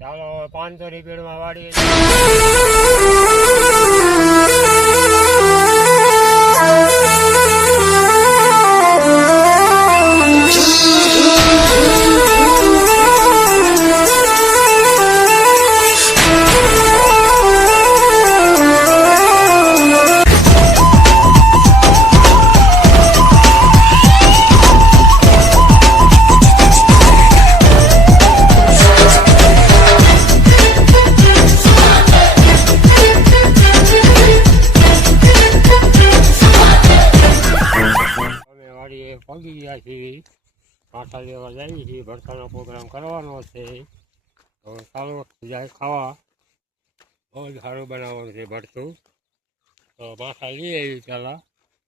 ચાલો 500 ની પેડમાં વાળી પગી ગયા છીએ કાંઠા લેવા જઈએ છીએ ભરતાનો પ્રોગ્રામ કરવાનો છે તો ચાલો જાય ખાવા બહુ જ સારું બનાવવાનું છે ભરતું તો માથા લઈ આવી પહેલાં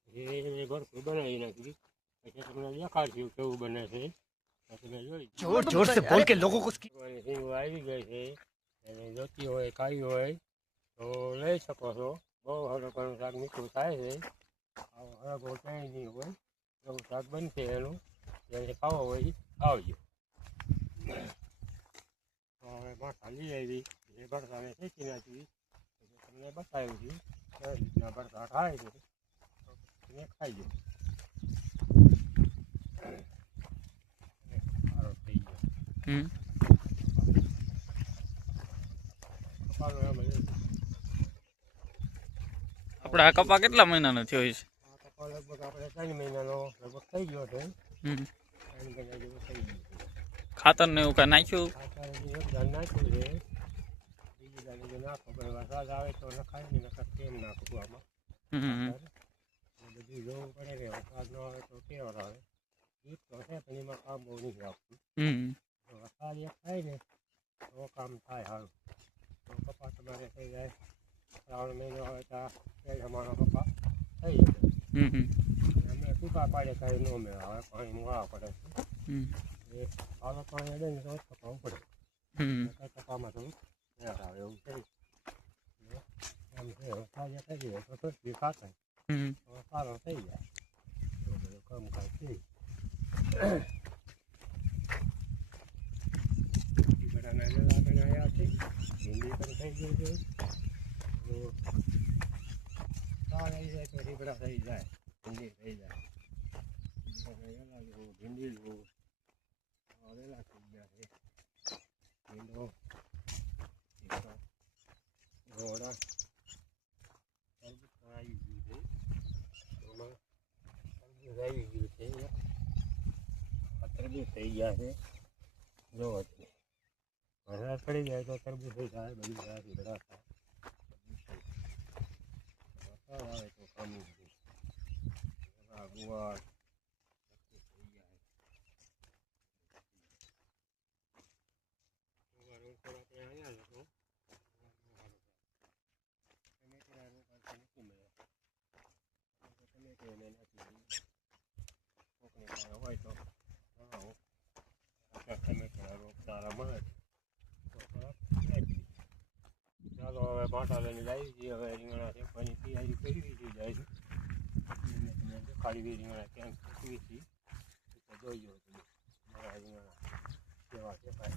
એ ભરતું બનાવી નાખી પછી તમને દેખાડશું કેવું બને છે તમે જોઈ જોર જોર से बोल के लोगों को આવી ગઈ છે એને જોતી હોય ખાવી હોય તો લઈ શકો છો બહુ હળવું શાક મીઠું થાય છે હળવો ક્યાંય નહીં હોય એવું શાક બનશે એનું જ્યારે ખાવો હોય આવજો હવે માથા લઈ આવી એ ભરતાને શેકી નાખી તમને બતાવ્યું છું કઈ રીતના ભરતા થાય છે તમે ખાઈ સારો થઈ ગયો આપણે આ કપા કેટલા મહિનાનો થયો છે? લગભગ આપણે 3 મહિનાનો લગભગ થઈ ગયો છે. 3 મહિના જેવો થઈ ગયો. ખાતર ને એવું કાંઈ નાખ્યું? ખાતર યોગદાન નાખ્યું છે. બીજી દાને જો નાખો પણ વરસાદ આવે તો નખાય ને નકર કેમ નાખવું આમાં બધું જોવું પડે ને વરસાદ ન આવે તો કેવર આવે ગીત તો છે પણ એમાં કામ બહુ નહીં આપતું વરસાદ એક થાય ને તો કામ થાય સારું તો કપા તમારે થઈ જાય 3 મહિનો આવે ત્યાં અમારો કપા થઈ જાય અમે ટૂંકા પાડે કાંઈ ન મેળ આવે પાણી મૂકવા પડે એ પાલો પાણી અડે ને તો કપાવવું પડે કપામાં થોડું મેળ આવે એવું થઈ એમ છે વરસાદ થઈ જાય તો સસ્તી ખાતા સારો થઈ જાય તો બધું કામ કાંઈ છે બધાના આગળ આવ્યા છે ભીંડી પણ થઈ ગઈ છે તો સાર આવી જાય તો રીબડા થઈ જાય ભીંડી થઈ જાય ભીંડી જવું વેલા થઈ ગયા છે ભીંડો ઘોડા આવી ગયું છે એમાં આવી ગયું છે તરબૂચ થઈ ગયા છે જોવો વરસાદ પડી જાય તો તરબૂચ થઈ જાય બધું થાય રીબડા થાય આવે તો કામ ગુવાર થઈ જાય અહીંયા લોકો હોય તો ટમેટા રોગ સારા મળે ચાલો હવે માથા લઈને જઈએ છીએ હવે રીંગણા શેકવાની તૈયારી કરી દીધી જાય છે દેખાડી રીંગણા ક્યાંક શેકવી છીએ જોઈ લો મારા રીંગણા કેવા શેકાય